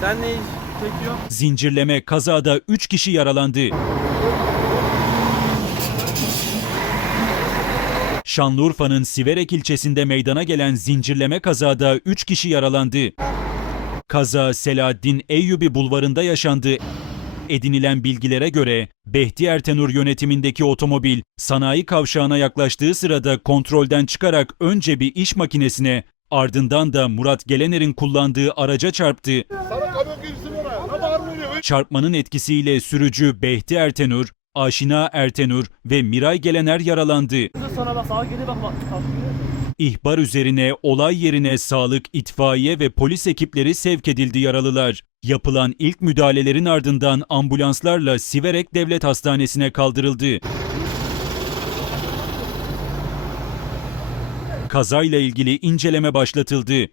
Sen ne iş çekiyorsun? Zincirleme kazada 3 kişi yaralandı. Şanlıurfa'nın Siverek ilçesinde meydana gelen zincirleme kazada 3 kişi yaralandı. Kaza Selahaddin Eyyubi bulvarında yaşandı. Edinilen bilgilere göre Behti Ertenur yönetimindeki otomobil sanayi kavşağına yaklaştığı sırada kontrolden çıkarak önce bir iş makinesine, ardından da Murat Gelener'in kullandığı araca çarptı. Çarpmanın etkisiyle sürücü Behti Ertenur, Aşina Ertenur ve Miray Gelener yaralandı. Sonra bak sağa geri bak. İhbar üzerine olay yerine sağlık, itfaiye ve polis ekipleri sevk edildi yaralılar. Yapılan ilk müdahalelerin ardından ambulanslarla Siverek Devlet Hastanesi'ne kaldırıldı. Kazayla ilgili inceleme başlatıldı.